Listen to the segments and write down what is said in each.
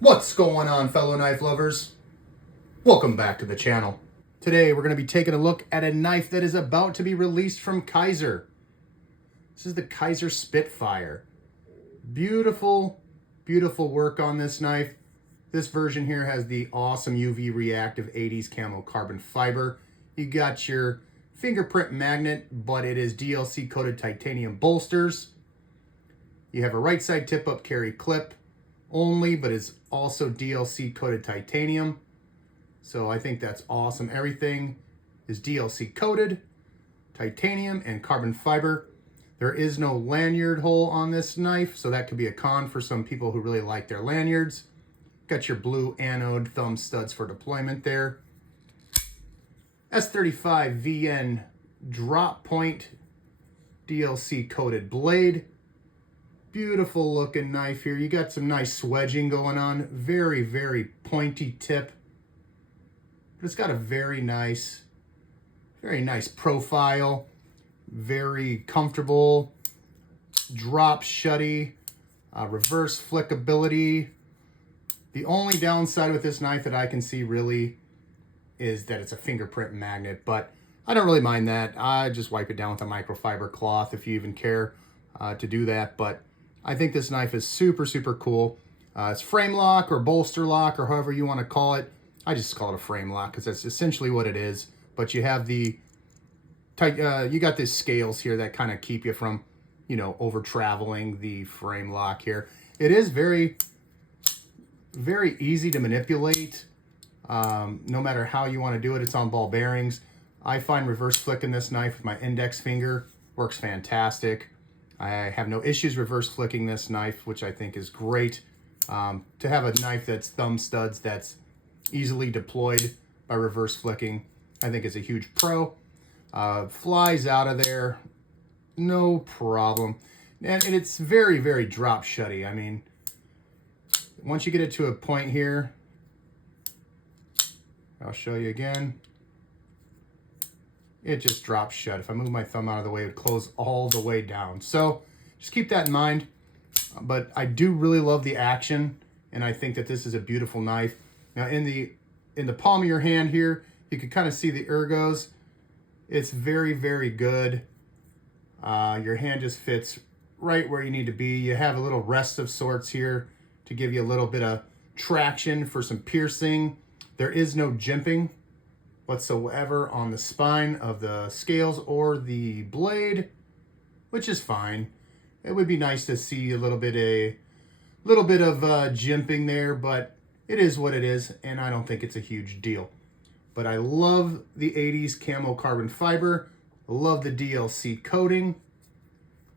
What's going on, fellow knife lovers? Welcome back to the channel. Today we're going to be taking a look at a knife that is about to be released from Kizer. This is the Kizer Spitfire. Beautiful, beautiful work on this knife. This version here has the awesome UV reactive 80s camo carbon fiber. You got your fingerprint magnet, but it is DLC coated titanium bolsters. You have a right side tip up carry clip only, but it's also DLC coated titanium. So I think that's awesome. Everything is DLC coated, titanium and carbon fiber. There is no lanyard hole on this knife, so that could be a con for some people who really like their lanyards. Got your blue anode thumb studs for deployment there. S35 VN drop point DLC coated blade. Beautiful looking knife here. You got some nice swedging going on. Very, very pointy tip. But it's got a very nice profile. Very comfortable. Drop shutty. Reverse flickability. The only downside with this knife that I can see really is that it's a fingerprint magnet, but I don't really mind that. I just wipe it down with a microfiber cloth if you even care to do that. But I think this knife is super, super cool. It's frame lock or bolster lock or however you want to call it. I just call it a frame lock because that's essentially what it is. But you have the you got these scales here that kind of keep you from, over traveling the frame lock here. It is very, very easy to manipulate. No matter how you want to do it, it's on ball bearings. I find reverse flicking this knife with my index finger works fantastic. I have no issues reverse flicking this knife, which I think is great. To have a knife that's thumb studs that's easily deployed by reverse flicking, I think is a huge pro. Flies out of there, no problem. And it's very, very drop shutty. I mean, once you get it to a point here, I'll show you again. It just drops shut. If I move my thumb out of the way, it would close all the way down. So just keep that in mind. But I do really love the action, and I think that this is a beautiful knife. Now in the palm of your hand here, you can kind of see the ergos. It's very, very good. Your hand just fits right where you need to be. You have a little rest of sorts here to give you a little bit of traction for some piercing. There is no jimping whatsoever on the spine of the scales or the blade, which is fine. It would be nice to see a little bit of jimping there, but it is what it is, and I don't think it's a huge deal. But I love the 80s camo carbon fiber. I love the DLC coating.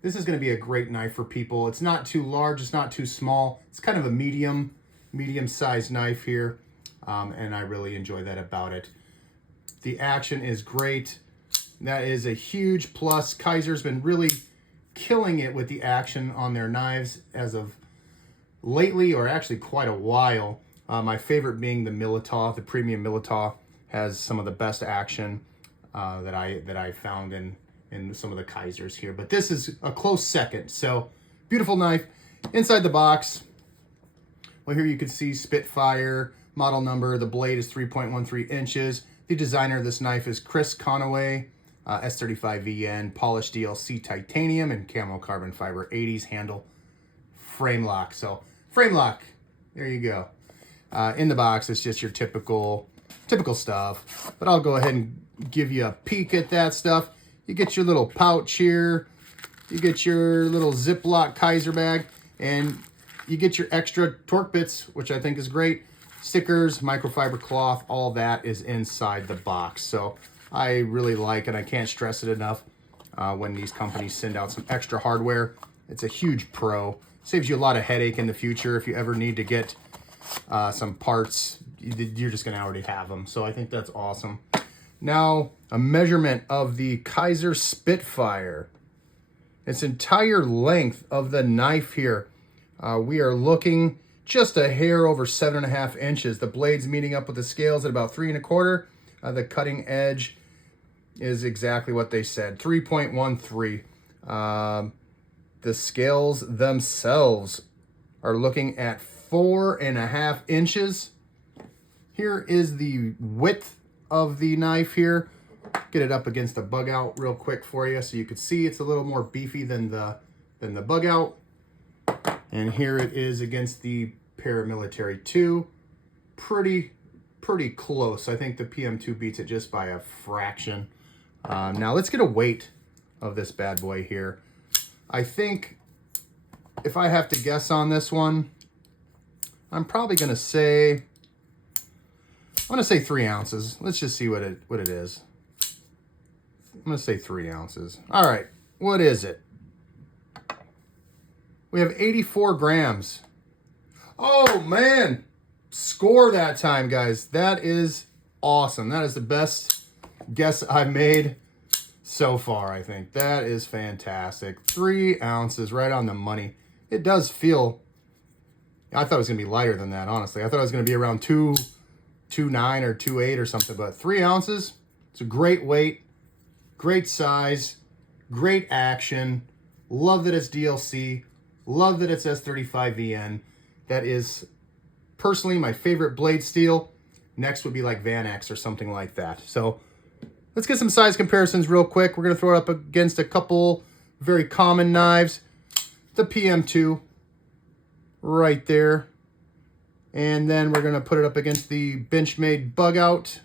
This is going to be a great knife for people. It's not too large, it's not too small. It's kind of a medium-sized knife here, and I really enjoy that about it. The action is great. That is a huge plus. Kizer's been really killing it with the action on their knives as of lately, or actually quite a while. My favorite being the Militaw. The premium Militaw has some of the best action that I found in some of the Kizers here. But this is a close second. So beautiful knife. Inside the box, well, here you can see Spitfire model number. The blade is 3.13 inches. The designer of this knife is Chris Conaway, S35 VN, polished DLC titanium and camo carbon fiber 80s handle frame lock. So frame lock, there you go. In the box, it's just your typical stuff. But I'll go ahead and give you a peek at that stuff. You get your little pouch here. You get your little Ziploc Kizer bag. And you get your extra torque bits, which I think is great. Stickers, microfiber cloth, all that is inside the box. So I really like it. I can't stress it enough when these companies send out some extra hardware. It's a huge pro. Saves you a lot of headache in the future if you ever need to get some parts. You're just going to already have them. So I think that's awesome. Now, a measurement of the Kizer Spitfire. Its entire length of the knife here. We are looking just a hair over 7.5 inches. The blade's meeting up with the scales at about 3 1/4. The cutting edge is exactly what they said, 3.13. The scales themselves are looking at 4.5 inches. Here is the width of the knife here. Get it up against the bug out real quick for you so you can see it's a little more beefy than the bug out. And here it is against the Paramilitary 2. Pretty close. I think the PM2 beats it just by a fraction. Now let's get a weight of this bad boy here. I think if I have to guess on this one, I'm probably going to say, I'm going to say 3 ounces. Let's just see what it is. I'm going to say 3 ounces. All right, what is it? We have 84 grams. Oh, man. Score that time, guys. That is awesome. That is the best guess I've made so far, I think. That is fantastic. 3 ounces, right on the money. It does feel... I thought it was going to be lighter than that, honestly. I thought it was going to be around 2.9 or 2.8 or something, but 3 ounces. It's a great weight, great size, great action. Love that it's DLC. Love that it's S35VN. That is personally my favorite blade steel. Next would be like Van X or something like that. So let's get some size comparisons real quick. We're going to throw it up against a couple very common knives. The PM2 right there. And then we're going to put it up against the Benchmade Bug Out.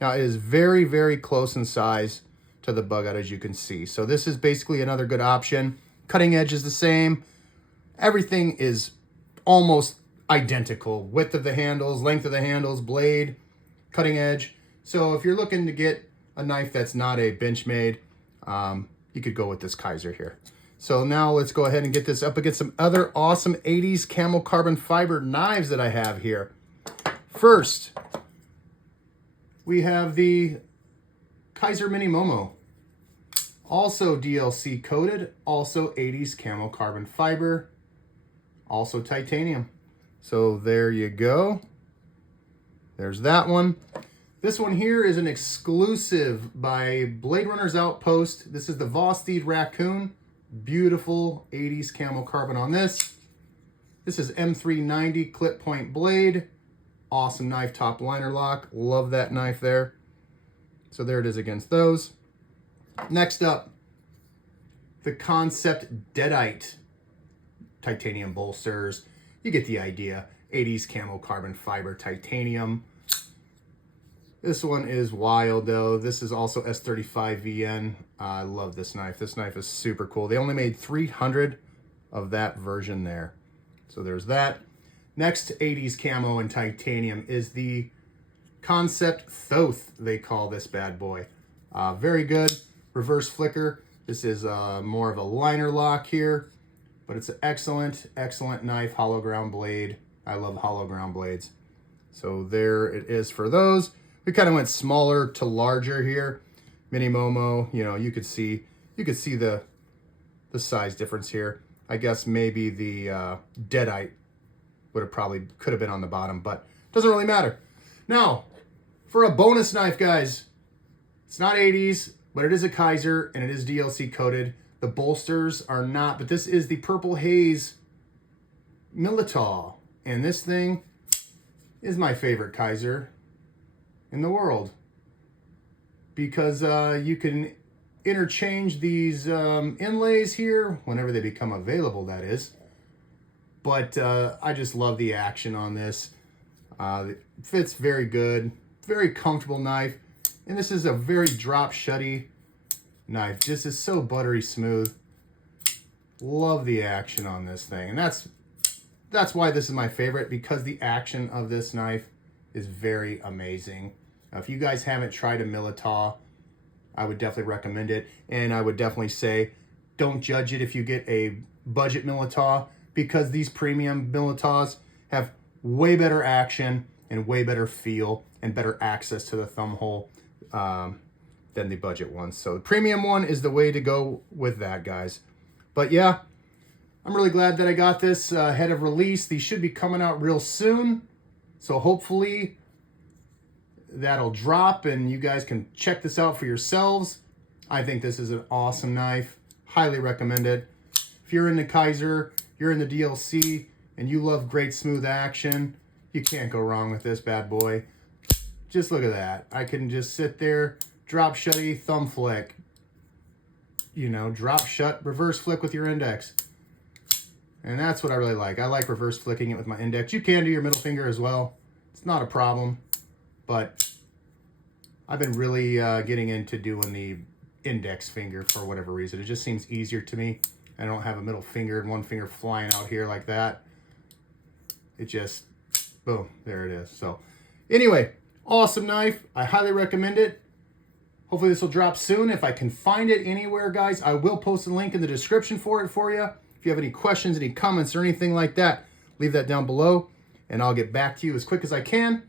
Now it is very, very close in size to the Bug Out, as you can see. So this is basically another good option. Cutting edge is the same. Everything is almost identical. Width of the handles, length of the handles, blade, cutting edge. So if you're looking to get a knife that's not a Benchmade, you could go with this Kizer here. So now let's go ahead and get this up against some other awesome 80s camo carbon fiber knives that I have here. First, we have the Kizer Mini Momo. Also DLC coated, also 80s camo carbon fiber, also titanium. So there you go. There's that one. This one here is an exclusive by Blade Runner's Outpost. This is the Vosteed Raccoon. Beautiful 80s camo carbon on this. This is M390 clip point blade. Awesome knife, top liner lock. Love that knife there. So there it is against those. Next up, the Concept Deadite titanium bolsters. You get the idea. 80s camo carbon fiber titanium. This one is wild though. This is also S35VN. I love this knife. This knife is super cool. They only made 300 of that version there. So there's that. Next 80s camo and titanium is the Concept Thoth, they call this bad boy. Very good. Reverse flicker. This is more of a liner lock here, but it's an excellent, excellent knife. Hollow ground blade. I love hollow ground blades. So there it is for those. We kind of went smaller to larger here. Mini Momo, you know, you could see the size difference here. I guess maybe the Deadite could have been on the bottom, but doesn't really matter. Now, for a bonus knife, guys, it's not 80s, but it is a Kizer and it is DLC coated. The bolsters are not, but this is the Purple Haze Militaw, and this thing is my favorite Kizer in the world because you can interchange these inlays here whenever they become available, that is. But I just love the action on this. It fits very good, very comfortable knife, and this is a very drop shutty knife. This is so buttery smooth. Love the action on this thing, and that's why this is my favorite, because the action of this knife is very amazing. Now, if you guys haven't tried a Militaw, I would definitely recommend it, and I would definitely say don't judge it if you get a budget Militaw, because these premium Militaws have way better action and way better feel and better access to the thumb hole than the budget ones. So the premium one is the way to go with that, guys. But yeah, I'm really glad that I got this ahead of release. These should be coming out real soon. So hopefully that'll drop and you guys can check this out for yourselves. I think this is an awesome knife. Highly recommend it. If you're into Kizer, you're in the DLC, and you love great smooth action, you can't go wrong with this bad boy. Just look at that. I can just sit there, drop shutty, thumb flick. You know, drop shut, reverse flick with your index. And that's what I really like. I like reverse flicking it with my index. You can do your middle finger as well. It's not a problem. But I've been really getting into doing the index finger for whatever reason. It just seems easier to me. I don't have a middle finger and one finger flying out here like that. It just, boom, there it is. So anyway, awesome knife. I highly recommend it. Hopefully this will drop soon. If I can find it anywhere, guys, I will post a link in the description for you. If you have any questions, any comments, or anything like that, leave that down below, and I'll get back to you as quick as I can.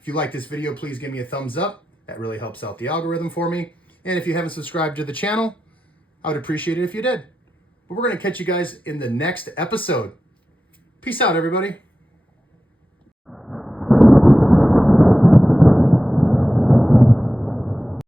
If you like this video, please give me a thumbs up. That really helps out the algorithm for me. And if you haven't subscribed to the channel, I would appreciate it if you did. But we're going to catch you guys in the next episode. Peace out, everybody.